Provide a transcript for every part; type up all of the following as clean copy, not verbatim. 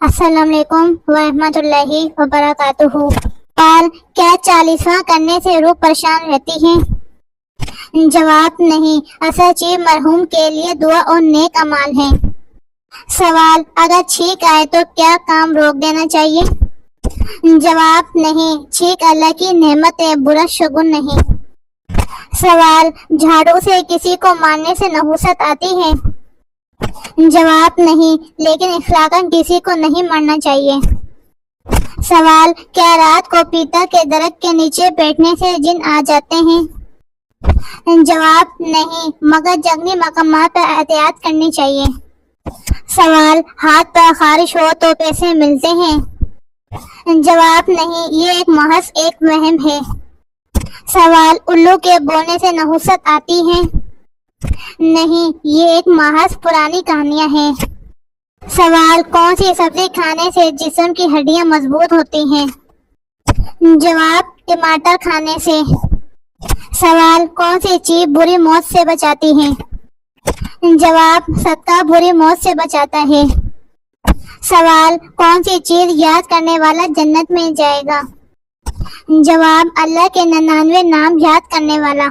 السلام علیکم ورحمۃ اللہ وبرکاتہ۔ سوال، کیا 40واں کرنے سے روح پریشان رہتی ہے؟ جواب، نہیں، اصل چیز مرحوم کے لیے دعا اور نیک اعمال ہے۔ سوال، اگر چھینک آئے تو کیا کام روک دینا چاہیے؟ جواب، نہیں، چھینک اللہ کی نعمت ہے، برا شگن نہیں۔ سوال، جھاڑو سے کسی کو مارنے سے نحوست آتی ہے؟ جواب، نہیں، لیکن اخلاقاً کسی کو نہیں مارنا چاہیے۔ سوال، کیا رات کو پیپل کے درخت کے نیچے بیٹھنے سے جن آ جاتے ہیں؟ جواب، نہیں، مگر جنگلی مقامات پر احتیاط کرنی چاہیے۔ سوال، ہاتھ پر خارش ہو تو پیسے ملتے ہیں؟ جواب، نہیں، یہ محض ایک وہم ہے۔ سوال، الو کے بولنے سے نحوست آتی ہے؟ نہیں، یہ ایک محض پرانی کہانیاں ہیں۔ سوال، کون سی سبزی کھانے سے جسم کی ہڈیاں مضبوط ہوتی ہیں؟ جواب، ٹماٹر کھانے سے۔ سوال، کون سی چیز بری موت سے بچاتی ہے؟ جواب، صدقہ بری موت سے بچاتا ہے۔ سوال، کون سی چیز یاد کرنے والا جنت میں جائے گا؟ جواب، اللہ کے 99 نام یاد کرنے والا۔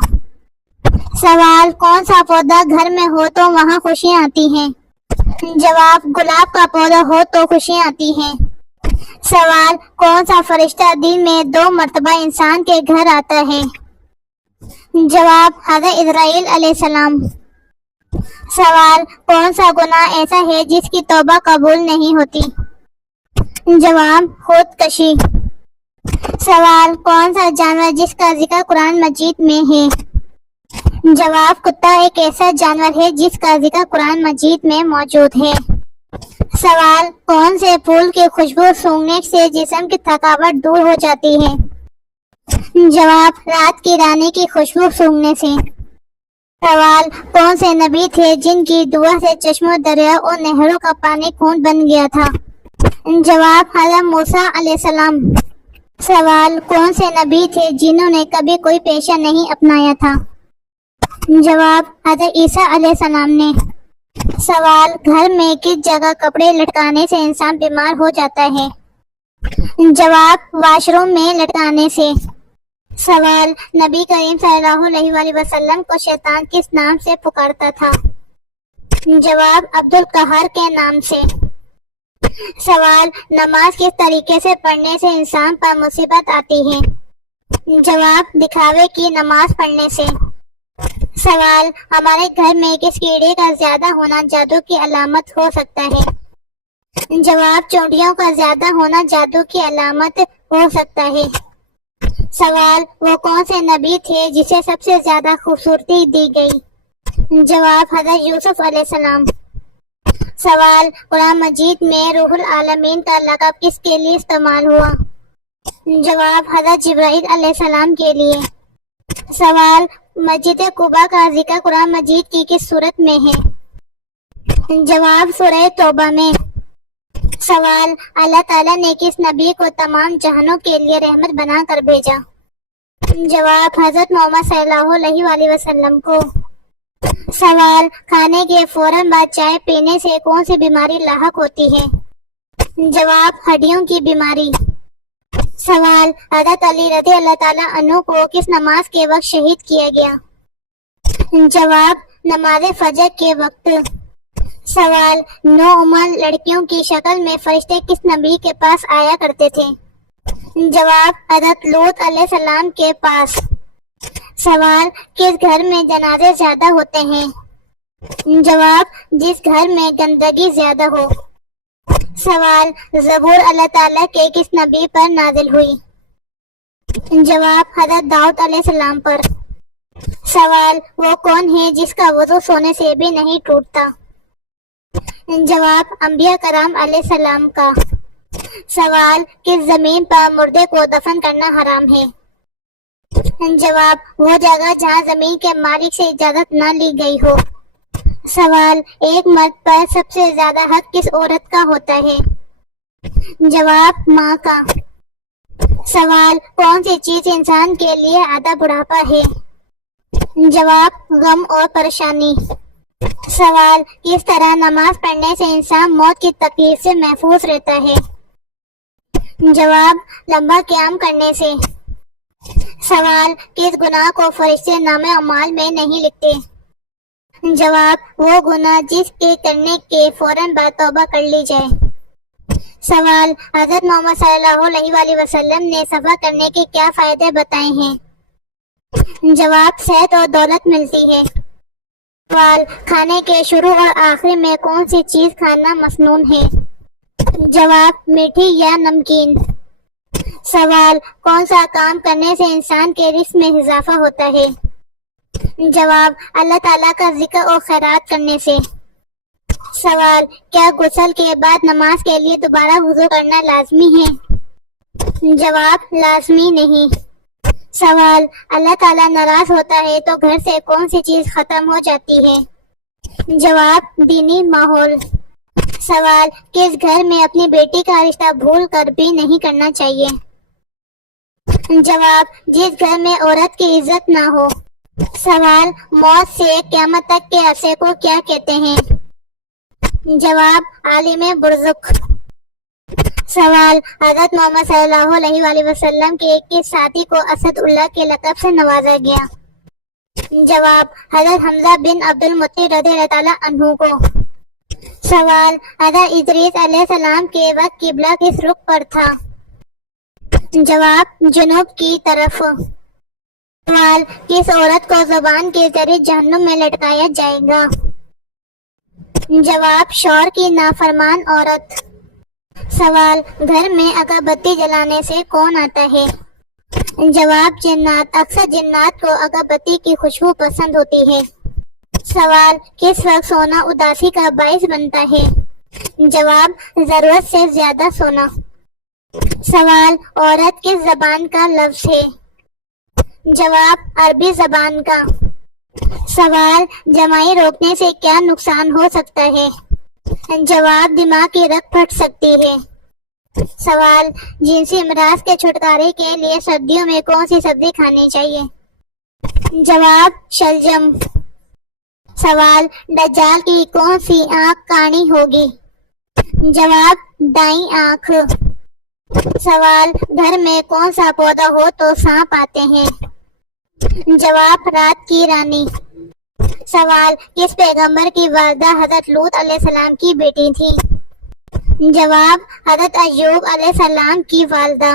سوال، کون سا پودا گھر میں ہو تو وہاں خوشیاں آتی ہیں؟ جواب، گلاب کا پودا ہو تو خوشیاں آتی ہیں۔ سوال، کون سا فرشتہ دن میں 2 مرتبہ انسان کے گھر آتا ہے؟ جواب، حضرت اسرائیل علیہ السلام۔ سوال، کون سا گناہ ایسا ہے جس کی توبہ قبول نہیں ہوتی؟ جواب، خودکشی۔ سوال، کون سا جانور جس کا ذکر قرآن مجید میں ہے؟ جواب، کتا ایک ایسا جانور ہے جس کا ذکر قرآن مجید میں موجود ہے۔ سوال، کون سے پھول کی خوشبو سونگھنے سے جسم کی تھکاوٹ دور ہو جاتی ہے؟ جواب، رات کی رانی کی خوشبو سونگھنے سے۔ سوال، کون سے نبی تھے جن کی دعا سے چشموں، دریا اور نہروں کا پانی خون بن گیا تھا؟ جواب، حضرت موسیٰ علیہ السلام۔ سوال، کون سے نبی تھے جنہوں نے کبھی کوئی پیشہ نہیں اپنایا تھا؟ جواب، حضرت عیسیٰ علیہ السلام نے۔ سوال، گھر میں کس جگہ کپڑے لٹکانے سے انسان بیمار ہو جاتا ہے؟ جواب، واش روم میں لٹکانے سے۔ سوال، نبی کریم صلی اللہ علیہ وآلہ وسلم کو شیطان کس نام سے پکارتا تھا؟ جواب، عبد القہار کے نام سے۔ سوال، نماز کس طریقے سے پڑھنے سے انسان پر مصیبت آتی ہے؟ جواب، دکھاوے کی نماز پڑھنے سے۔ سوال، ہمارے گھر میں کس کیڑے کا زیادہ ہونا جادو کی علامت ہو سکتا ہے؟ جواب، چونٹیوں کا زیادہ ہونا جادو کی علامت ہو سکتا ہے۔ سوال، وہ کون سے نبی تھے جسے سب سے زیادہ خوبصورتی دی گئی؟ جواب، حضرت یوسف علیہ السلام۔ سوال، قرآن مجید میں روح العالمین کا لقب کس کے لیے استعمال ہوا؟ جواب، حضرت جبرائیل علیہ السلام کے لیے۔ سوال، مسجد قباء کا ذکر قرآن مجید کی کس سورت میں ہے؟ جواب، سورہ توبہ میں۔ سوال، اللہ تعالیٰ نے کس نبی کو تمام جہانوں کے لیے رحمت بنا کر بھیجا؟ جواب، حضرت محمد صلی اللہ علیہ وآلہ وسلم کو۔ سوال، کھانے کے فوراً بعد چائے پینے سے کون سی بیماری لاحق ہوتی ہے؟ جواب، ہڈیوں کی بیماری۔ سوال، حضرت علی رضی اللہ تعالیٰ عنہ کو کس نماز کے وقت شہید کیا گیا؟ جواب، نماز فجر کے وقت۔ سوال، 9 عمر لڑکیوں کی شکل میں فرشتے کس نبی کے پاس آیا کرتے تھے؟ جواب، حضرت لوط علیہ السلام کے پاس۔ سوال، کس گھر میں جنازے زیادہ ہوتے ہیں؟ جواب، جس گھر میں گندگی زیادہ ہو۔ سوال، زبور اللہ تعالیٰ کے کس نبی پر نازل ہوئی؟ جواب، حضرت داؤد علیہ السلام پر۔ سوال، وہ کون ہے جس کا وضو سونے سے بھی نہیں ٹوٹتا؟ جواب، انبیاء کرام علیہ السلام کا۔ سوال، کس زمین پر مردے کو دفن کرنا حرام ہے؟ جواب، وہ جگہ جہاں زمین کے مالک سے اجازت نہ لی گئی ہو۔ سوال، ایک مرد پر سب سے زیادہ حق کس عورت کا ہوتا ہے؟ جواب، ماں کا۔ سوال، کون سی چیز انسان کے لیے آدھا بڑھاپا ہے؟ جواب، غم اور پریشانی۔ سوال، کس طرح نماز پڑھنے سے انسان موت کی تکلیف سے محفوظ رہتا ہے؟ جواب، لمبا قیام کرنے سے۔ سوال، کس گناہ کو فرشتے نامہ اعمال میں نہیں لکھتے؟ جواب، وہ گناہ جس کے کرنے کے فوراً بعد توبہ کر لی جائے۔ سوال، حضرت محمد صلی اللہ علیہ وآلہ وسلم نے صبر کرنے کے کیا فائدے بتائے ہیں؟ جواب، صحت اور دولت ملتی ہے۔ سوال، کھانے کے شروع اور آخر میں کون سی چیز کھانا مسنون ہے؟ جواب، میٹھی یا نمکین۔ سوال، کون سا کام کرنے سے انسان کے رزق میں اضافہ ہوتا ہے؟ جواب، اللہ تعالیٰ کا ذکر اور خیرات کرنے سے۔ سوال، کیا غسل کے بعد نماز کے لیے دوبارہ وضو کرنا لازمی ہے؟ جواب، لازمی نہیں۔ سوال، اللہ تعالیٰ ناراض ہوتا ہے تو گھر سے کون سی چیز ختم ہو جاتی ہے؟ جواب، دینی ماحول۔ سوال، کس گھر میں اپنی بیٹی کا رشتہ بھول کر بھی نہیں کرنا چاہیے؟ جواب، جس گھر میں عورت کی عزت نہ ہو۔ سوال، موت سے قیامت تک کے عرصے کو کیا کہتے ہیں؟ جواب، عالم برزخ۔ سوال، حضرت محمد صلی اللہ علیہ وآلہ وسلم کے کس ساتھی کو اسد اللہ کے لقب سے نوازا گیا؟ جواب، حضرت حمزہ بن عبد المطلب رضی اللہ تعالیٰ عنہ کو۔ سوال، حضرت ادریس علیہ السلام کے وقت قبلہ کس رخ پر تھا؟ جواب، جنوب کی طرف۔ سوال، کس عورت کو زبان کے ذریعے جہنم میں لٹکایا جائے گا؟ جواب، شوہر کی نافرمان عورت۔ سوال، گھر میں اگربتی جلانے سے کون آتا ہے؟ جواب، جنات۔ اکثر جنات کو اگربتی کی خوشبو پسند ہوتی ہے۔ سوال، کس وقت سونا اداسی کا باعث بنتا ہے؟ جواب، ضرورت سے زیادہ سونا۔ سوال، عورت کس زبان کا لفظ ہے؟ جواب، عربی زبان کا۔ سوال، جمائی روکنے سے کیا نقصان ہو سکتا ہے؟ جواب، دماغ کی رگ پھٹ سکتی ہے۔ سوال، جنسی امراض کے چھٹکارے کے لیے سردیوں میں کون سی سبزی کھانی چاہیے؟ جواب، شلجم۔ سوال، دجال کی کون سی آنکھ کانی ہوگی؟ جواب، دائیں آنکھ۔ سوال، گھر میں کون سا پودا ہو تو سانپ آتے ہیں؟ جواب، رات کی رانی۔ سوال، کس پیغمبر کی والدہ حضرت لوط علیہ السلام کی بیٹی تھی؟ جواب، حضرت ایوب علیہ السلام کی والدہ۔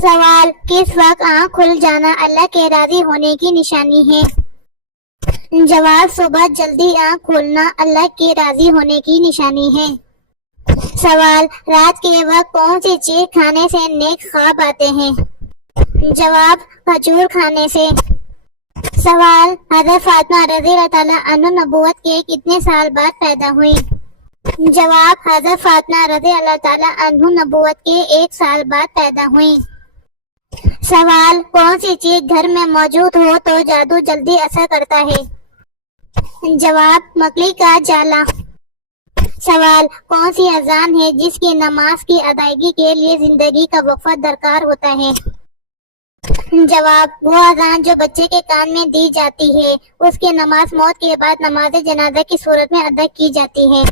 سوال، کس وقت آنکھ کھل جانا اللہ کے راضی ہونے کی نشانی ہے؟ جواب، صبح جلدی آنکھ کھولنا اللہ کے راضی ہونے کی نشانی ہے۔ سوال، رات کے وقت کون سی چیز کھانے سے نیک خواب آتے ہیں؟ جواب، کھجور کھانے سے۔ سوال، حضرت فاطمہ رضی اللہ تعالیٰ عنہ نبوت کے کتنے سال بعد پیدا ہوئی؟ جواب، حضرت فاطمہ رضی اللہ تعالیٰ عنہ نبوت کے 1 سال بعد پیدا ہوئی۔ سوال، کون سی چیز گھر میں موجود ہو تو جادو جلدی اثر کرتا ہے؟ جواب، مکڑی کا جالا۔ سوال، کون سی اذان ہے جس کی نماز کی ادائیگی کے لیے زندگی کا وقفہ درکار ہوتا ہے؟ جواب، وہ اذان جو بچے کے کان میں دی جاتی ہے، اس کی نماز موت کے بعد نماز جنازہ کی صورت میں ادا کی جاتی ہے۔